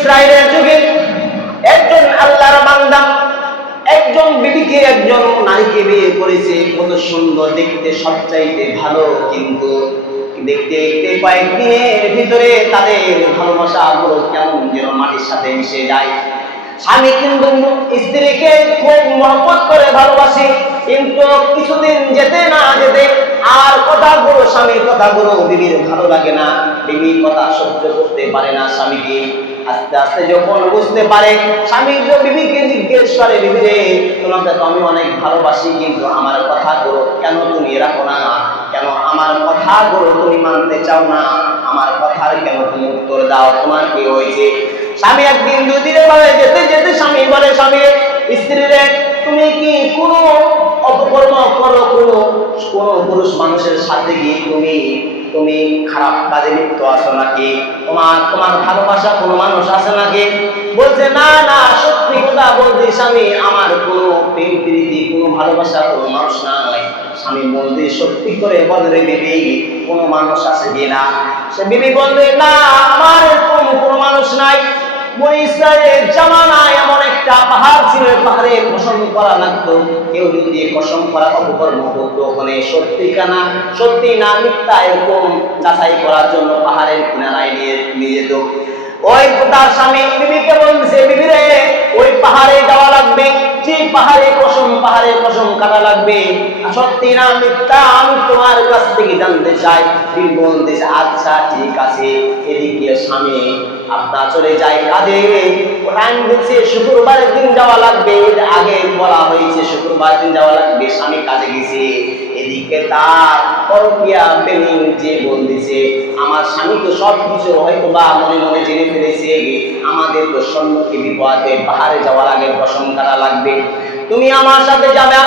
ইসরায়েলের যুগে একজন আল্লাহর বান্দা একজন বিবিকে একজন নারীকে বিয়ে করেছে, কত সুন্দর দেখতে, সবচাইতে ভালো, কিন্তু দেখতে দেখতে কয়েকদিনের ভিতরে তাদের ভালোবাসা গুলো কেমন যেন মাটির সাথে মিশে যায়। স্বামী কিন্তু স্ত্রীকে খুব মহব্বত করে ভালোবাসে, কিন্তু কিছুদিন যেতে না যেতে আর কথাগুলো, স্বামীর কথাগুলো বিবির ভালো লাগে না, বিবির কথা সহ্য করতে পারে না স্বামীকে। আস্তে আস্তে যখন বুঝতে পারে, স্বামী বিবিকে জিজ্ঞেস করে, বিবি রে, তোমাকে তো আমি অনেক ভালোবাসি, কিন্তু আমার কথাগুলো কেন তুমি রাখো না, কেন আমার কথাগুলো তুমি মানতে চাও না, আমার কথার কেন তুমি উত্তর দাও, তোমার কি হয়েছে? স্বামী একদিন দুদিনে বলে, যেতে যেতে স্বামী বলে, স্বামী স্ত্রী রে, তুমি কি কোনো অপকর্ম করো, কোনো পুরুষ মানুষের সাথে গিয়ে তুমি খারাপ কাজে লিপ্ত আছো নাকি? তোমার ভালোবাসা কোনো মানুষ আছে নাকি? বলছে, না না, সত্যি কথা বলতে স্বামী, আমার কোনো প্রেম প্রীতি, কোনো ভালোবাসা কোনো মানুষ নাই। স্বামী বলতে, সত্যি করে বল রে বিবি, কোনো মানুষ আছে কিনা? সে বিবি বলবে, না, আমার কোনো মানুষ নাই। বনি ইসরায়েলের জামানায় এমন একটা পাহাড় ছিল, পাহাড়ে কসম করা লাগতো, কেউ যদি কসম করা অপকর্ম করতো, ওখানে সত্যি না মিথ্যা এরকম যাচাই করার জন্য পাহাড়ের কিনারায় নিয়ে যেত। ওই তার স্বামী বিবিকে বলছে, বিবি রে, ওই পাহাড়ে যাওয়া লাগবে, যে পাহাড়ে কসম কাটা লাগবে, সত্যি না মিথ্যা আমি তোমার কাছ থেকে জানতে চাই। বিবি বলতেছে, আচ্ছা ঠিক আছে। এদিকে স্বামী আপনার চলে যায় কাজে, টাইম দিচ্ছে শুক্রবারের দিন যাওয়া লাগবে, আগে বলা হয়েছে শুক্রবার দিন যাওয়া লাগবে, স্বামী কাজে গেছে। এদিকে তার পরকীয়া প্রেমিক যে বলতেছে, আমার স্বামী তো সব কিছু হয়তো বা মনে মনে জেনে ফেলেছে, আমাদের তো সম্মুখে বিপদে, পাহাড়ে যাওয়ার আগে কসম কাটা লাগবে, তুমি আমার সাথে যাবে,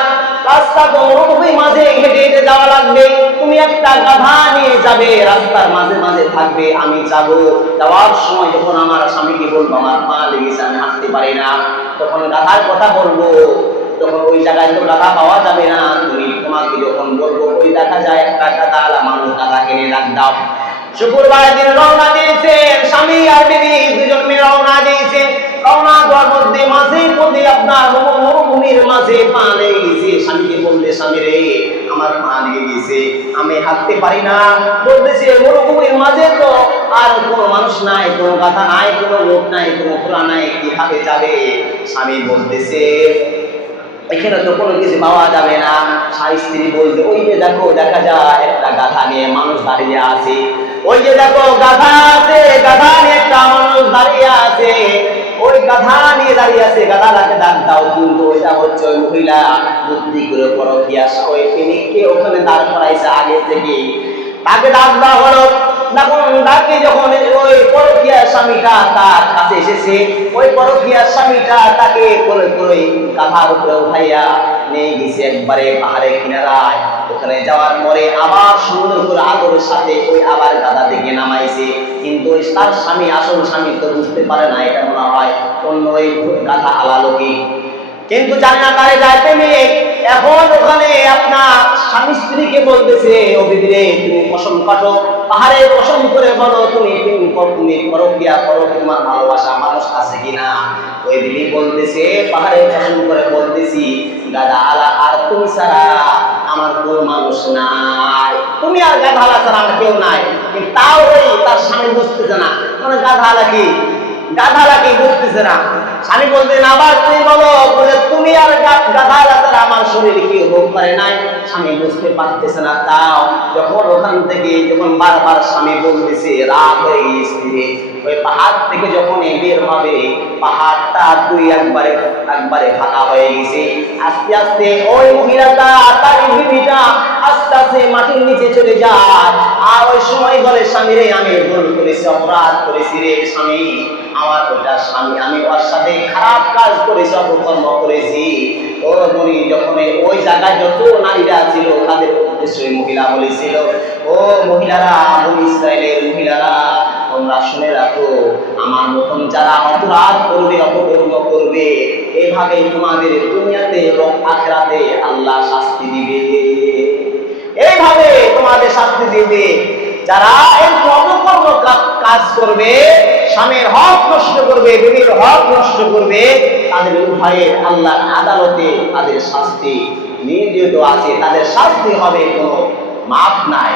রাস্তা তো মরুভূমির মাঝে হেঁটে হেঁটে যাওয়া লাগবে, তুমি একটা গাধা নিয়ে যাবে, রাস্তার মাঝে মাঝে থাকবে, আমি যাবো, যাওয়ার সময় যখন আমার স্বামীকে বলবো আমার পা লেগেছে, আমি হাঁটতে পারি না, তখন গাধার কথা বলবো, তখন ওই জায়গায় তো গাধা পাওয়া যাবে না, তোমাকে যখন বলবো ওই দেখা যায় একটা গাধা আলা মানুষ, গাধা কিনে রাখ দাও। শুক্রবার দিন রওনা দিয়েছেন স্বামী আর বিবি, দুজন মিলে রওনা দিয়েছেন। রওনা দেওয়ার মাঝে আপনার মরুভূমির মাঝে পা লেগে গেছে। স্বামীকে বলতে, স্বামী রে, আমার পা লেগে গেছে, আমি হাঁটতে পারি না। বলতেছে, মরুভূমির মাঝে তো আর কোনো মানুষ নাই, কোনো গাধা নাই, কোনো লোক নাই, কোনো ঘোড়া নাই, কিভাবে যাবে? স্বামী বলতেছে, এখানে তো কোনো কিছু পাওয়া যাবে না। স্ত্রী বলতে, ওই যে দেখো, দেখা যায় একটা গাধা নিয়ে মানুষ দাঁড়িয়ে আছে, ওই যে দেখো গাধা আছে, গাধা নিয়ে একটা মানুষ দাঁড়িয়ে আছে, ওই গাধা নিয়ে দাঁড়িয়ে আছে, গাধাটাকে ডাক দাও। কিন্তু ওইটা হচ্ছে ওই মহিলা বুদ্ধি করে পরকীয়া, ওই প্রেমিককে ওখানে দাঁড় করাইছে আগে থেকে, তাকে ডাক দেওয়া হলো। ডাকে যখন ওই পরকীয়া স্বামীটা তার কাছে এসেছে, ওই পরকীয়া স্বামীটা তাকে করে করে গাধার উপরে উঠাইয়া নিয়ে গেছে একবারে পাহাড়ের কিনারায়। ওখানে যাওয়ার পরে আবার সুন্দর করে আদরের সাথে ওই আবার গাধা থেকে নামাইছে, কিন্তু তার স্বামী, আসল স্বামী তো বুঝতে পারে না, এটা মনে হয় অন্য ওই গাধা আলালোকে, কিন্তু জানে না তারে যায় প্রেমিক। এখন ওখানে আপনার স্বামী স্ত্রীকে বলতেছে, ও বিবি রে, তুমি কসম কাটো, পাহাড়ে কসম করে বলো, তুমি পরকীয়া করো, তোমার ভালোবাসা মানুষ আছে কিনা? ওই বিবি বলতেছে, পাহাড়ে কসম করে বলতেছি, গাধা আলা আর তুমি ছাড়া আমার কোনো মানুষ নাই, তুমি আর গাধা আলা ছাড়া আমার কেউ নাই। কিন্তু তাও ওই তার স্বামী বুঝতেছে না, মানে গাধা আলা কি বুঝতেছে না। স্বামী বলতেন, আবার তুমি বলো, বলে তুমি আর গাধা আলা আমার শরীরে কি ভোগ করে নাই। স্বামী বুঝতে পারতেছে না। তাও যখন ওখান থেকে যখন বারবার স্বামী বলতেছে, রাত হয়ে গিয়েছে, ওই পাহাড় থেকে যখন বের হবে, পাহাড়টা দুই একবারে ফাঁকা হয়ে গেছে। আস্তে আস্তে ওই মহিলাটা, তার বিবিটা আস্তে আস্তে মাটির নিচে চলে যায়। আর ওই সময় বলে, স্বামী রে, আমি ভুল করেছি, অপরাধ করেছি রে স্বামী, আমার ওটা স্বামী, আমি ওর সাথে খারাপ কাজ করেছি, অপকর্ম করেছি। ও বলি, যখন ওই জায়গায় যত নারীরা ছিল তাদের উদ্দেশ্যে মহিলা বলেছিল, ও মহিলারা, বনি ইসরায়েলের মহিলারা, তোমরা শুনে রাখো, আমার মতন যারা অপরাধ করবে, অপকর্ম করবে, এভাবে তোমাদের দুনিয়াতে এবং আখিরাতে আল্লাহ শাস্তি দিবে, এইভাবে তোমাদের শাস্তি দিবে। যারা এই অপকর্ম কাজ করবে, স্বামীর হক নষ্ট করবে, বিবির হক নষ্ট করবে, তাদের উভয়ের আল্লাহর আদালতে তাদের শাস্তি নির্ধারিত আছে, তাদের শাস্তি হবে, কোনো মাপ নাই।